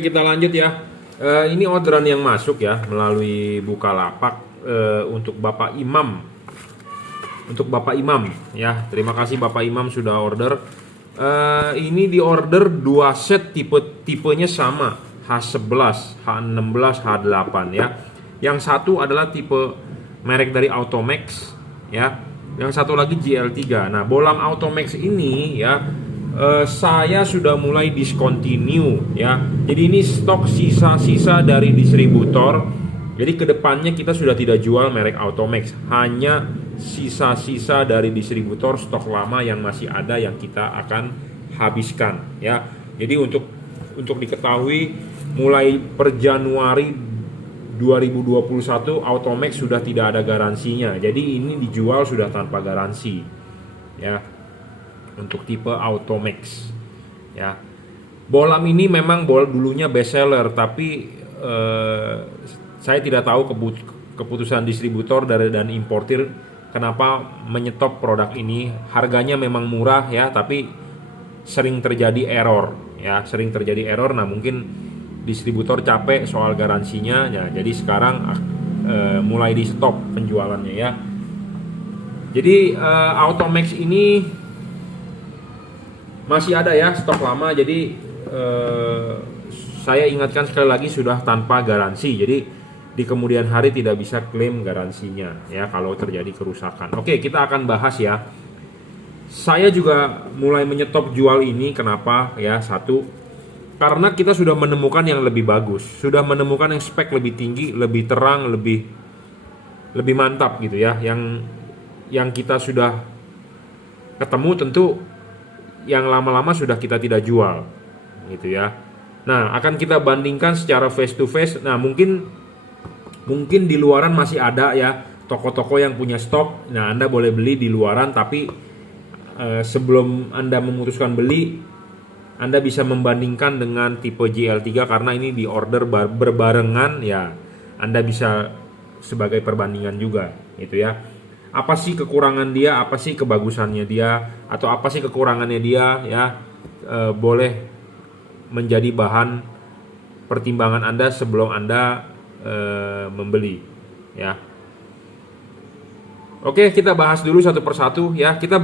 Kita lanjut ya. Ini orderan yang masuk ya melalui Bukalapak untuk Bapak Imam. Untuk Bapak Imam ya. Terima kasih Bapak Imam sudah order. Ini di order 2 set tipenya sama, H11, H16, H8 ya. Yang satu adalah tipe merek dari Automax ya. Yang satu lagi GL3. Nah, bolam Automax ini ya saya sudah mulai discontinue ya. Jadi ini stok sisa-sisa dari distributor. Jadi kedepannya kita sudah tidak jual merek Automax, hanya sisa-sisa dari distributor stok lama yang masih ada yang kita akan habiskan ya. Jadi untuk diketahui, mulai per Januari 2021 Automax sudah tidak ada garansinya. Jadi ini dijual sudah tanpa garansi ya. Untuk tipe Automax ya. Bolam ini memang dulunya best seller, tapi saya tidak tahu keputusan distributor dan importir kenapa menyetop produk ini. Harganya memang murah ya, tapi sering terjadi error ya, sering terjadi error. Nah, mungkin distributor capek soal garansinya ya, jadi sekarang mulai di stop penjualannya ya. Jadi Automax ini masih ada ya stok lama. Jadi saya ingatkan sekali lagi, sudah tanpa garansi. Jadi di kemudian hari tidak bisa klaim garansinya ya kalau terjadi kerusakan. Oke, kita akan bahas ya. Saya juga mulai menyetop jual ini. Kenapa ya? Satu, karena kita sudah menemukan yang lebih bagus, sudah menemukan yang spek lebih tinggi, lebih terang, lebih mantap gitu ya. Yang kita sudah ketemu, tentu yang lama-lama sudah kita tidak jual gitu ya. Nah, akan kita bandingkan secara face to face. Nah, mungkin di luaran masih ada ya toko-toko yang punya stok. Nah, Anda boleh beli di luaran, tapi sebelum Anda memutuskan beli, Anda bisa membandingkan dengan tipe GL3 karena ini di order berbarengan ya. Anda bisa sebagai perbandingan juga gitu ya. Apa sih kekurangan dia, apa sih kebagusannya dia, atau apa sih kekurangannya dia ya, boleh menjadi bahan pertimbangan Anda sebelum Anda membeli ya. Oke, kita bahas dulu satu persatu ya. Kita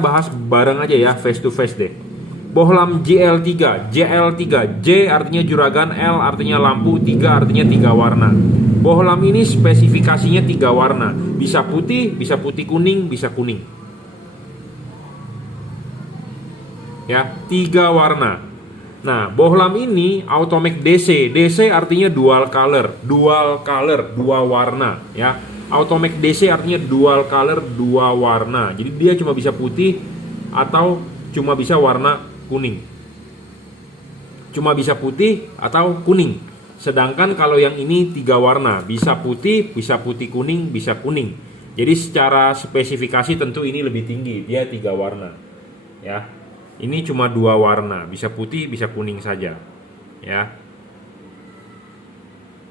bahas bareng aja ya, face to face deh. Bohlam GL3, JL3, J artinya juragan, L artinya lampu, 3 artinya 3 warna. Bohlam ini spesifikasinya 3 warna, bisa putih kuning, bisa kuning. Ya, 3 warna. Nah, bohlam ini Automax DC. DC artinya dual color, 2 warna ya. Automax DC artinya dual color, 2 warna. Jadi dia cuma bisa putih atau cuma bisa warna kuning. Cuma bisa putih atau kuning. Sedangkan kalau yang ini 3 warna, bisa putih kuning, bisa kuning. Jadi secara spesifikasi tentu ini lebih tinggi, dia 3 warna ya. Ini cuma 2 warna, bisa putih, bisa kuning saja ya.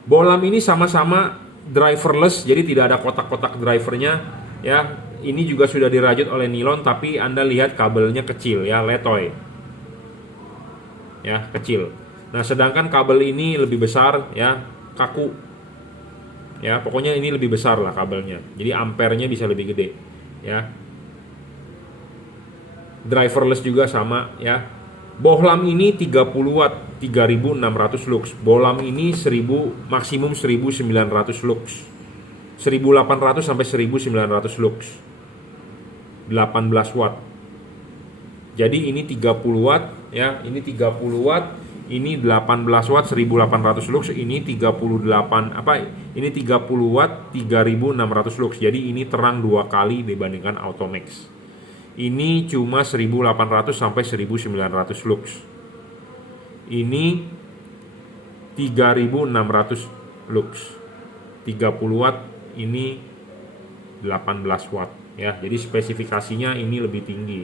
Bohlam ini sama-sama driverless, jadi tidak ada kotak-kotak drivernya ya. Ini juga sudah dirajut oleh nilon, tapi Anda lihat kabelnya kecil ya, letoy ya, kecil. Nah, sedangkan kabel ini lebih besar ya, kaku ya. Pokoknya ini lebih besar lah kabelnya, jadi ampernya bisa lebih gede ya. Driverless juga sama ya. Bohlam ini 30 watt, 3600 lux. Bohlam ini maksimum 1900 lux. 1800 sampai 1900 lux. 18 watt. Jadi ini 30 watt ya, ini 30 watt, ini 18 watt 1800 lux, ini 38 ini 30 watt 3600 lux. Jadi ini terang 2 kali dibandingkan Automax. Ini cuma 1800 sampai 1900 lux. Ini 3600 lux. 30 watt, ini 18 watt ya. Jadi spesifikasinya ini lebih tinggi.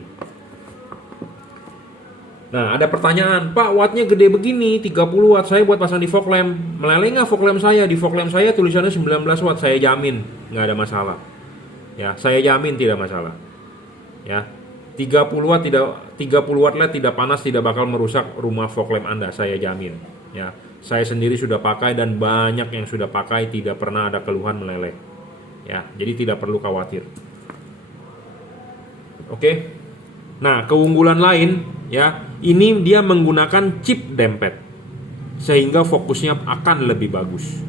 Nah, ada pertanyaan, Pak, wattnya gede begini, 30 watt, saya buat pasang di fog lamp, meleleh nggak fog lamp saya? Di fog lamp saya tulisannya 19 watt, saya jamin nggak ada masalah ya, saya jamin tidak masalah ya. 30 watt LED tidak panas, tidak bakal merusak rumah fog lamp Anda, saya jamin Ya, saya sendiri sudah pakai dan banyak yang sudah pakai tidak pernah ada keluhan meleleh. Ya, jadi tidak perlu khawatir. Oke. Nah, keunggulan lain ya, ini dia menggunakan chip dempet sehingga fokusnya akan lebih bagus.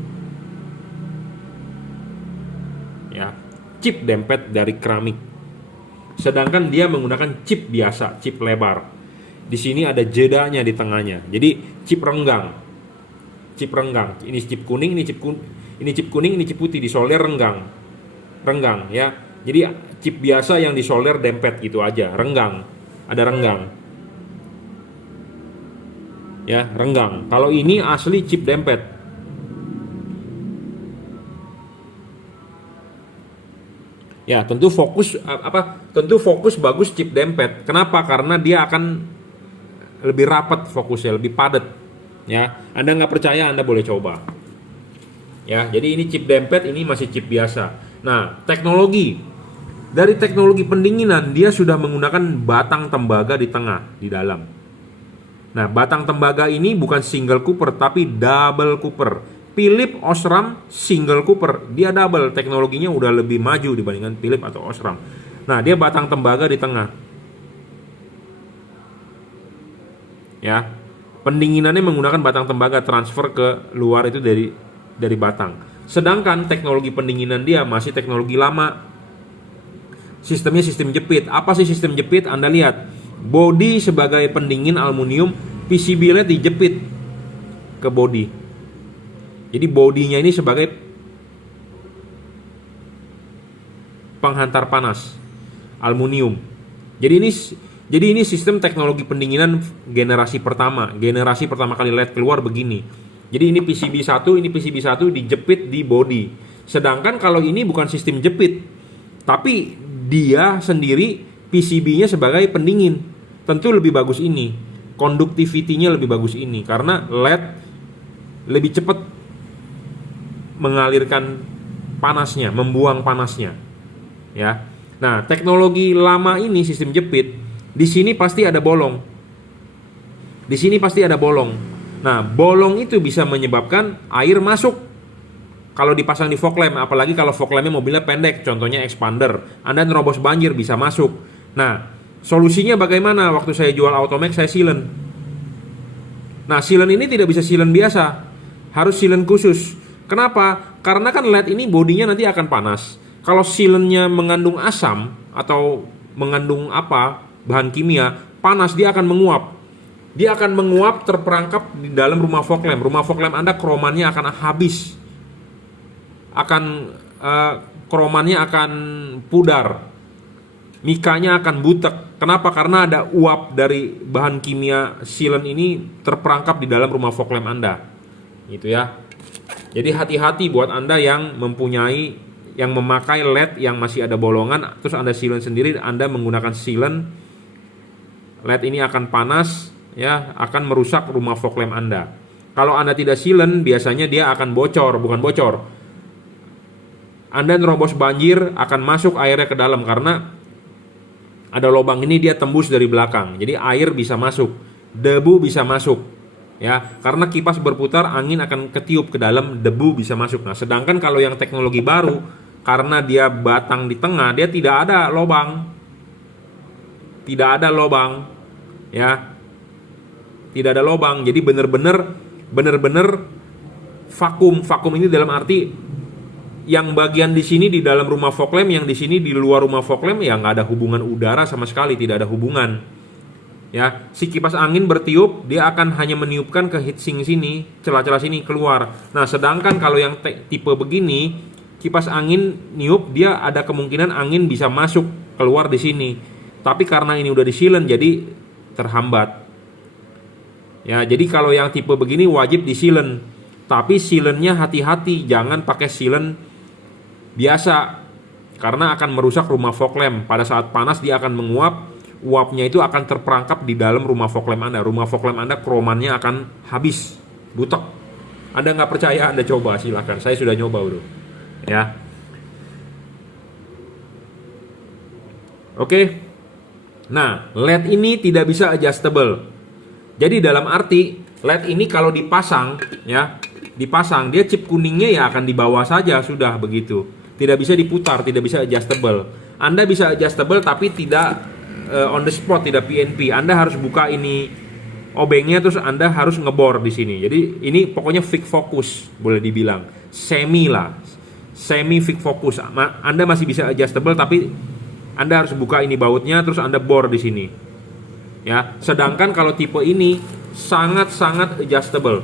Ya, chip dempet dari keramik. Sedangkan dia menggunakan chip biasa, chip lebar. Di sini ada jedanya di tengahnya. Jadi chip renggang. Chip renggang. Ini chip kuning, ini chip kuning, ini chip putih, disolder renggang. Renggang ya. Jadi chip biasa yang disolder dempet gitu aja, renggang. Ada renggang. Ya, renggang. Kalau ini asli chip dempet. Ya, tentu fokus Tentu fokus bagus chip dempet. Kenapa? Karena dia akan lebih rapat fokusnya, lebih padat. Ya, Anda nggak percaya, Anda boleh coba. Ya, jadi ini chip dempet, ini masih chip biasa. Nah, dari teknologi pendinginan dia sudah menggunakan batang tembaga di tengah, di dalam. Nah, batang tembaga ini bukan single cooper tapi double cooper. Philips Osram single cooper, dia double, teknologinya udah lebih maju dibandingkan Philips atau Osram. Nah, dia batang tembaga di tengah. Ya. Pendinginannya menggunakan batang tembaga, transfer ke luar itu dari batang. Sedangkan teknologi pendinginan dia masih teknologi lama. Sistemnya sistem jepit. Apa sih sistem jepit? Anda lihat, body sebagai pendingin aluminium, PCB LED dijepit ke body. Jadi bodinya ini sebagai penghantar panas aluminium. Jadi ini sistem teknologi pendinginan generasi pertama kali LED keluar begini. Jadi ini PCB 1, ini PCB 1 dijepit di body. Sedangkan kalau ini bukan sistem jepit, tapi dia sendiri PCB-nya sebagai pendingin. Tentu lebih bagus ini. Conductivity-nya lebih bagus ini karena LED lebih cepat mengalirkan panasnya, membuang panasnya. Ya. Nah, teknologi lama ini sistem jepit, di sini pasti ada bolong. Di sini pasti ada bolong. Nah, bolong itu bisa menyebabkan air masuk. Kalau dipasang di fog lamp, apalagi kalau fog lampnya mobilnya pendek, contohnya expander, Anda nerobos banjir bisa masuk. Nah, solusinya bagaimana? Waktu saya jual Automax, saya sealant. Nah, sealant ini tidak bisa sealant biasa, harus sealant khusus. Kenapa? Karena kan LED ini bodinya nanti akan panas. Kalau sealantnya mengandung asam atau mengandung bahan kimia, panas, dia akan menguap. Dia akan menguap terperangkap di dalam rumah fog lamp. Rumah fog lamp Anda kromannya akan habis. Kromannya akan pudar, mikanya akan butek. Kenapa? Karena ada uap dari bahan kimia sealant ini terperangkap di dalam rumah fog lamp Anda. Gitu ya. Jadi hati-hati buat Anda yang memakai LED yang masih ada bolongan, terus Anda sealant sendiri, Anda menggunakan sealant, LED ini akan panas, ya, akan merusak rumah fog lamp Anda. Kalau Anda tidak sealant, biasanya dia akan bukan bocor. Anda nerobos banjir, akan masuk airnya ke dalam karena ada lubang ini, dia tembus dari belakang. Jadi air bisa masuk, debu bisa masuk. Ya, karena kipas berputar, angin akan ketiup ke dalam, debu bisa masuk. Nah, sedangkan kalau yang teknologi baru, karena dia batang di tengah, dia tidak ada lubang. Tidak ada lubang. Ya. Tidak ada lubang. Jadi benar-benar vakum. Vakum ini dalam arti yang bagian di sini di dalam rumah fog lamp, yang di sini di luar rumah fog lamp, ya nggak ada hubungan udara sama sekali, tidak ada hubungan. Ya, si kipas angin bertiup, dia akan hanya meniupkan ke heatsink sini, celah-celah sini keluar. Nah, sedangkan kalau yang tipe begini, kipas angin niup, dia ada kemungkinan angin bisa masuk keluar di sini. Tapi karena ini udah di sealant, jadi terhambat. Ya, jadi kalau yang tipe begini wajib di sealant. Tapi sealantnya hati-hati, jangan pakai sealant biasa, karena akan merusak rumah fog lamp. Pada saat panas dia akan menguap, uapnya itu akan terperangkap di dalam rumah fog lamp Anda. Rumah fog lamp Anda kromannya akan habis, butek. Anda nggak percaya, Anda coba, silakan. Saya sudah nyoba bro. Ya. Oke. Nah, LED ini tidak bisa adjustable. Jadi dalam arti LED ini kalau dipasang ya, dipasang dia chip kuningnya ya akan di bawah saja, sudah begitu. Tidak bisa diputar, tidak bisa adjustable. Anda bisa adjustable tapi tidak on the spot, tidak PNP. Anda harus buka ini obengnya, terus Anda harus ngebor di sini. Jadi ini pokoknya fix focus, boleh dibilang semi lah, semi fix focus. Anda masih bisa adjustable tapi Anda harus buka ini bautnya, terus Anda bor di sini. Ya, sedangkan kalau tipe ini sangat-sangat adjustable.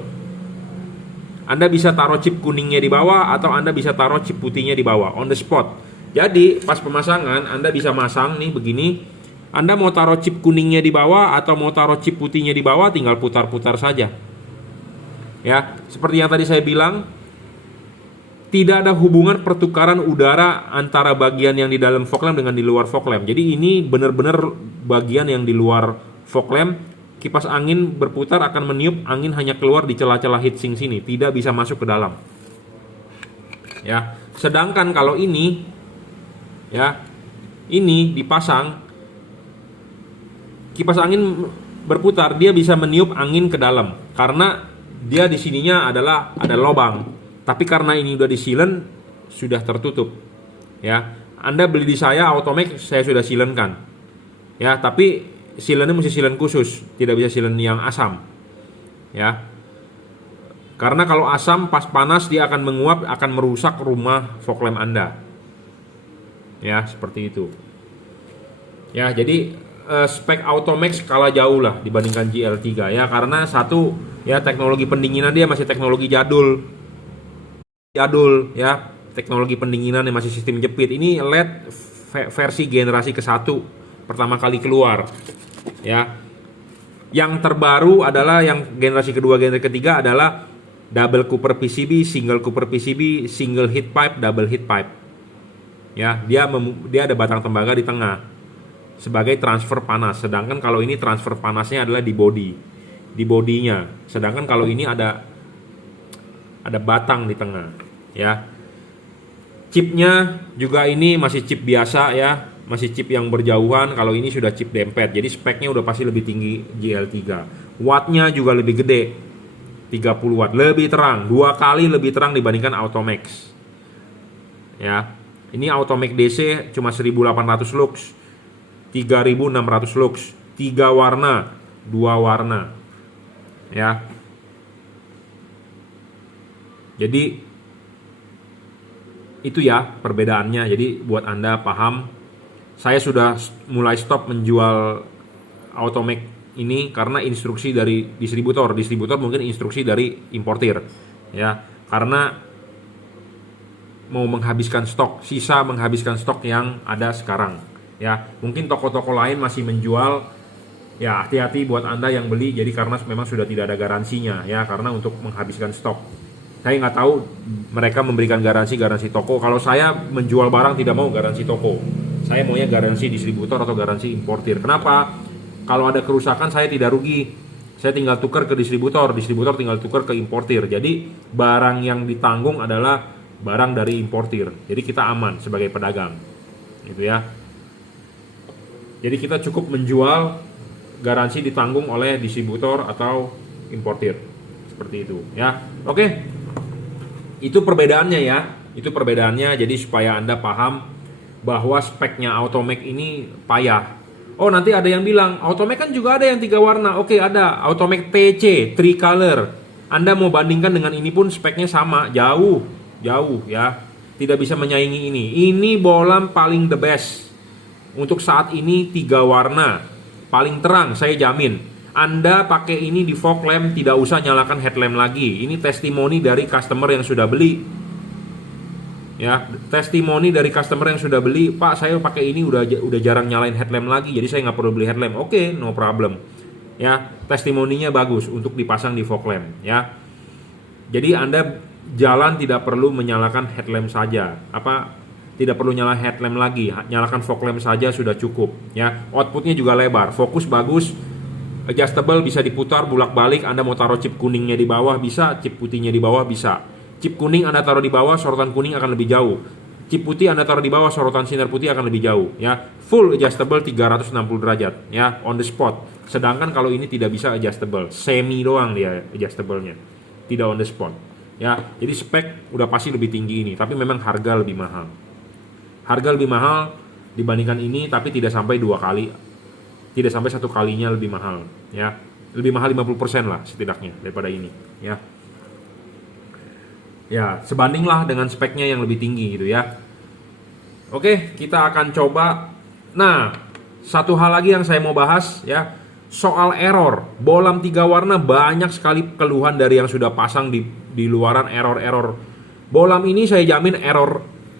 Anda bisa taruh chip kuningnya di bawah atau Anda bisa taruh chip putihnya di bawah on the spot. Jadi pas pemasangan Anda bisa masang nih begini. Anda mau taruh chip kuningnya di bawah atau mau taruh chip putihnya di bawah, tinggal putar-putar saja. Ya, seperti yang tadi saya bilang, tidak ada hubungan pertukaran udara antara bagian yang di dalam fog lamp dengan di luar fog lamp. Jadi ini benar-benar bagian yang di luar fog lamp. Kipas angin berputar akan meniup, angin hanya keluar di celah-celah heatsink sini, tidak bisa masuk ke dalam. Ya, sedangkan kalau ini, ya, ini dipasang, kipas angin berputar, dia bisa meniup angin ke dalam karena dia di sininya adalah ada lubang. Tapi karena ini udah di-sealant, sudah tertutup. Ya, Anda beli di saya Automax, saya sudah sealant-kan. Ya, tapi sealant-nya mesti sealant khusus, tidak bisa sealant yang asam. Ya. Karena kalau asam pas panas dia akan menguap, akan merusak rumah fog lamp Anda. Ya, seperti itu. Ya, jadi spek Automax kalah jauh lah dibandingkan GL3 ya, karena satu ya teknologi pendinginan dia masih teknologi jadul ya, teknologi pendinginan yang masih sistem jepit. Ini LED versi generasi ke-1 pertama kali keluar ya. Yang terbaru adalah yang generasi kedua, generasi ketiga adalah double cooper PCB, single cooper PCB, single heat pipe, double heat pipe ya. Dia ada batang tembaga di tengah sebagai transfer panas. Sedangkan kalau ini transfer panasnya adalah di bodinya. Sedangkan kalau ini ada batang di tengah ya. Chipnya juga ini masih chip biasa ya, masih chip yang berjauhan. Kalau ini sudah chip dempet, jadi speknya udah pasti lebih tinggi GL3. Wattnya juga lebih gede, 30 watt, lebih terang, 2 kali lebih terang dibandingkan Automax ya. Ini Automax DC cuma 1800 lux, 3600 lux, 3 warna, 2 warna ya. Jadi itu ya perbedaannya. Jadi buat Anda paham, saya sudah mulai stop menjual Automax ini karena instruksi dari distributor mungkin instruksi dari importir ya, karena mau menghabiskan stok, menghabiskan stok yang ada sekarang. Ya, mungkin toko-toko lain masih menjual. Ya, hati-hati buat Anda yang beli. Jadi karena memang sudah tidak ada garansinya ya, karena untuk menghabiskan stok. Saya nggak tahu mereka memberikan garansi toko. Kalau saya menjual barang tidak mau garansi toko. Saya maunya garansi distributor atau garansi importir. Kenapa? Kalau ada kerusakan saya tidak rugi. Saya tinggal tukar ke distributor tinggal tukar ke importir. Jadi barang yang ditanggung adalah barang dari importir. Jadi kita aman sebagai pedagang. Gitu ya. Jadi kita cukup menjual, garansi ditanggung oleh distributor atau importir. Seperti itu ya. Oke. Itu perbedaannya ya. Itu perbedaannya, jadi supaya Anda paham bahwa speknya Automax ini payah. Oh, nanti ada yang bilang Automax kan juga ada yang 3 warna. Oke, ada Automax TC, tricolor. Anda mau bandingkan dengan ini pun speknya sama, jauh ya. Tidak bisa menyaingi ini. Ini bolam paling the best. Untuk saat ini 3 warna, paling terang, saya jamin. Anda pakai ini di fog lamp tidak usah nyalakan headlamp lagi. Ini testimoni dari customer yang sudah beli. Ya, testimoni dari customer yang sudah beli. Pak, saya pakai ini udah jarang nyalain headlamp lagi, jadi saya nggak perlu beli headlamp. Oke, no problem. Ya, testimoninya bagus untuk dipasang di fog lamp. Ya, jadi Anda jalan tidak perlu menyalakan headlamp saja. Tidak perlu nyala headlamp lagi, nyalakan fog lamp saja sudah cukup ya. Outputnya juga lebar, fokus bagus, adjustable, bisa diputar bolak-balik. Anda mau taruh chip kuningnya di bawah bisa, chip putihnya di bawah bisa. Chip kuning Anda taruh di bawah, sorotan kuning akan lebih jauh. Chip putih Anda taruh di bawah, sorotan sinar putih akan lebih jauh ya. Full adjustable 360 derajat ya, on the spot. Sedangkan kalau ini tidak bisa adjustable, semi doang dia adjustable-nya, tidak on the spot. Ya, jadi spek udah pasti lebih tinggi ini, tapi memang harga lebih mahal. Harga lebih mahal dibandingkan ini, tapi tidak sampai 2 kali, tidak sampai 1 kalinya lebih mahal. Ya, lebih mahal 50% lah setidaknya daripada ini. Ya, sebandinglah dengan speknya yang lebih tinggi gitu ya. Oke, kita akan coba. Nah, satu hal lagi yang saya mau bahas ya, soal error. Bolam 3 warna banyak sekali keluhan dari yang sudah pasang di luaran, error. Bolam ini saya jamin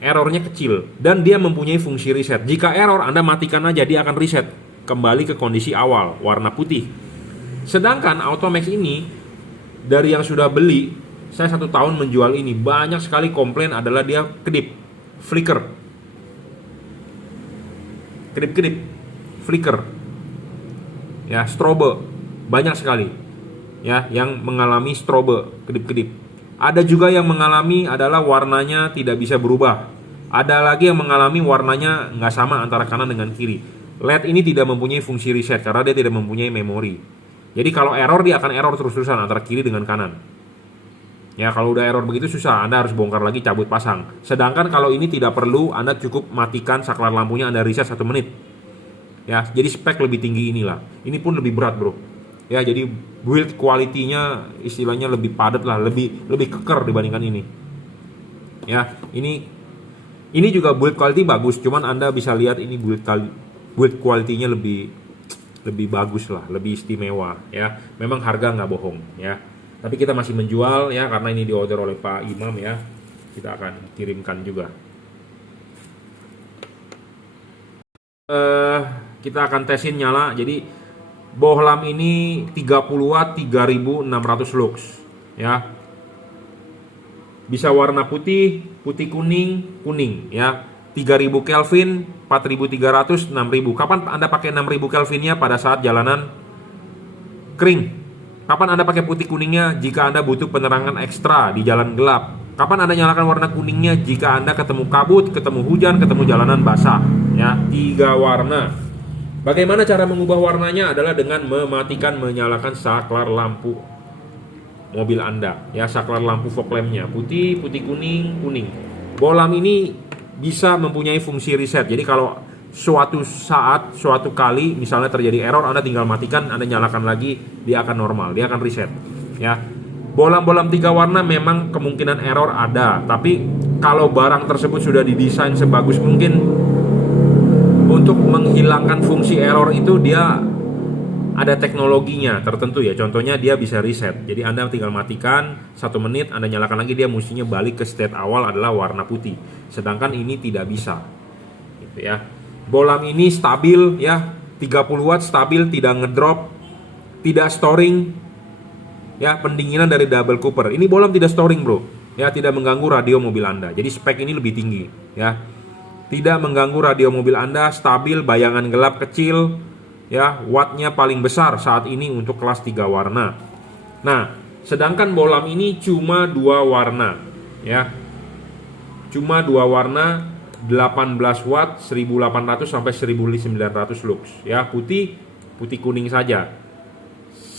errornya kecil dan dia mempunyai fungsi reset. Jika error, Anda matikan aja, dia akan reset kembali ke kondisi awal, warna putih. Sedangkan Automax ini, dari yang sudah beli, saya 1 tahun menjual ini, banyak sekali komplain adalah dia kedip, flicker, flicker, ya, strobe, banyak sekali, ya, yang mengalami strobe, kedip. Ada juga yang mengalami adalah warnanya tidak bisa berubah. Ada lagi yang mengalami warnanya nggak sama antara kanan dengan kiri. LED ini tidak mempunyai fungsi reset karena dia tidak mempunyai memori. Jadi kalau error, dia akan error terus-terusan antara kiri dengan kanan. Ya, kalau udah error begitu susah, Anda harus bongkar lagi, cabut, pasang. Sedangkan kalau ini tidak perlu, Anda cukup matikan saklar lampunya, Anda reset 1 menit. Ya, jadi spek lebih tinggi inilah. Ini pun lebih berat, bro. Ya, jadi build quality-nya istilahnya lebih padat lah, lebih keker dibandingkan ini. Ya, ini juga build quality bagus, cuman Anda bisa lihat ini build quality-nya lebih bagus lah, lebih istimewa ya. Memang harga nggak bohong ya. Tapi kita masih menjual ya, karena ini diorder oleh Pak Imam ya. Kita akan kirimkan juga. Kita akan tesin nyala. Jadi bohlam ini 30 watt 3600 lux ya. Bisa warna putih, kuning ya. 3000 Kelvin, 4300, 6000. Kapan Anda pakai 6000 Kelvinnya? Pada saat jalanan kering. Kapan Anda pakai putih kuningnya? Jika Anda butuh penerangan ekstra di jalan gelap. Kapan Anda nyalakan warna kuningnya? Jika Anda ketemu kabut, ketemu hujan, ketemu jalanan basah. Ya, 3 warna. Bagaimana cara mengubah warnanya? Adalah dengan mematikan, menyalakan saklar lampu mobil Anda. Ya, saklar lampu fog lamp-nya. Putih, kuning. Bolam ini bisa mempunyai fungsi reset. Jadi kalau suatu kali misalnya terjadi error, Anda tinggal matikan, Anda nyalakan lagi, dia akan normal, dia akan reset. Ya. Bolam-bolam 3 warna memang kemungkinan error ada, tapi kalau barang tersebut sudah didesain sebagus mungkin untuk menghilangkan fungsi error itu, dia ada teknologinya tertentu ya. Contohnya dia bisa reset. Jadi Anda tinggal matikan 1 menit, Anda nyalakan lagi, dia mestinya balik ke state awal adalah warna putih. Sedangkan ini tidak bisa. Gitu ya. Bolam ini stabil ya, 30 watt stabil, tidak ngedrop, tidak storing. Ya, pendinginan dari double cooper. Ini bolam tidak storing, bro. Ya, tidak mengganggu radio mobil Anda. Jadi spek ini lebih tinggi ya. Tidak mengganggu radio mobil Anda, stabil, bayangan gelap kecil. Ya, wattnya paling besar saat ini untuk kelas 3 warna. Nah, sedangkan bolam ini cuma 2 warna ya. Cuma 2 warna, 18 watt, 1800 sampai 1900 lux ya. Putih kuning saja.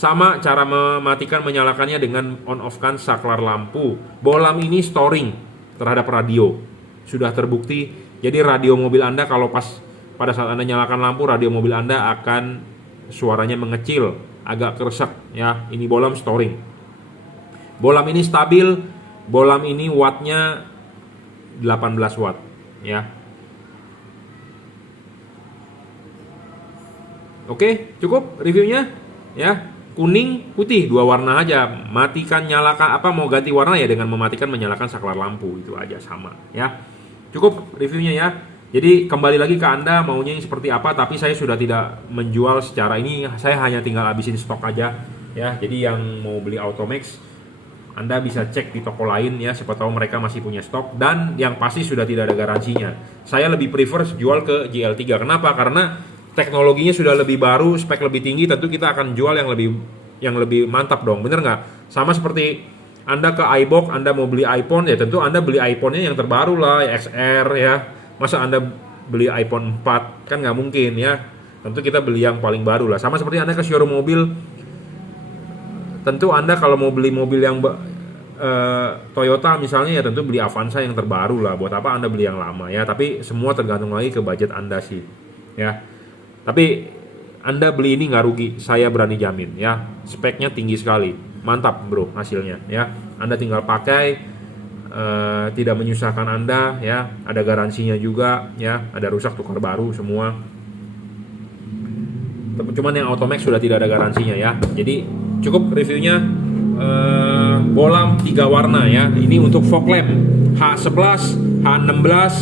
Sama cara mematikan menyalakannya dengan on off kan saklar lampu. Bolam ini storing terhadap radio. Sudah terbukti. Jadi radio mobil Anda kalau pada saat Anda nyalakan lampu, radio mobil Anda akan suaranya mengecil, agak keresek ya. Ini bolam storing. Bolam ini stabil. Bolam ini wattnya 18 watt ya. Oke, cukup reviewnya ya. Kuning, putih, 2 warna aja. Matikan, nyalakan, mau ganti warna ya dengan mematikan, menyalakan saklar lampu, itu aja sama ya. Cukup reviewnya ya. Jadi kembali lagi ke Anda maunya yang seperti apa, tapi saya sudah tidak menjual secara ini, saya hanya tinggal habisin stok aja ya. Jadi yang mau beli Automax, Anda bisa cek di toko lain ya, siapa tahu mereka masih punya stok, dan yang pasti sudah tidak ada garansinya. Saya lebih prefer jual ke GL3. Kenapa? Karena teknologinya sudah lebih baru, spek lebih tinggi, tentu kita akan jual yang lebih mantap dong, bener nggak? Sama seperti Anda ke iBox, Anda mau beli iPhone, ya tentu Anda beli iPhone-nya yang terbaru lah, XR ya. Masa Anda beli iPhone 4? Kan nggak mungkin ya. tentu kita beli yang paling baru lah. Sama seperti Anda ke showroom mobil, tentu Anda kalau mau beli mobil yang Toyota misalnya, ya tentu beli Avanza yang terbaru lah. Buat apa Anda beli yang lama ya? Tapi semua tergantung lagi ke budget Anda sih, ya. Tapi Anda beli ini nggak rugi, saya berani jamin ya. Speknya tinggi sekali, mantap bro hasilnya ya. Anda tinggal pakai, tidak menyusahkan Anda ya. Ada garansinya juga ya. Ada rusak tukar baru semua. Cuman yang Automax sudah tidak ada garansinya ya. Jadi cukup reviewnya. Bolam 3 warna ya. Ini untuk fog lamp H11, H16,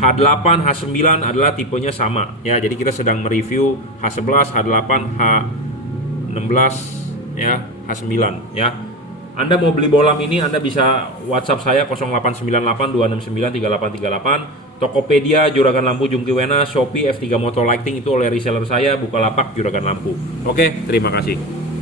H8, H9 adalah tipenya sama ya. Jadi kita sedang mereview H11, H8, H16 ya, H9 ya. Anda mau beli bolam ini, Anda bisa WhatsApp saya 0898 269 3838. Tokopedia Juragan Lampu Jungki Wena, Shopee F3 Motor Lighting itu oleh reseller saya, Bukalapak Juragan Lampu. Oke, terima kasih.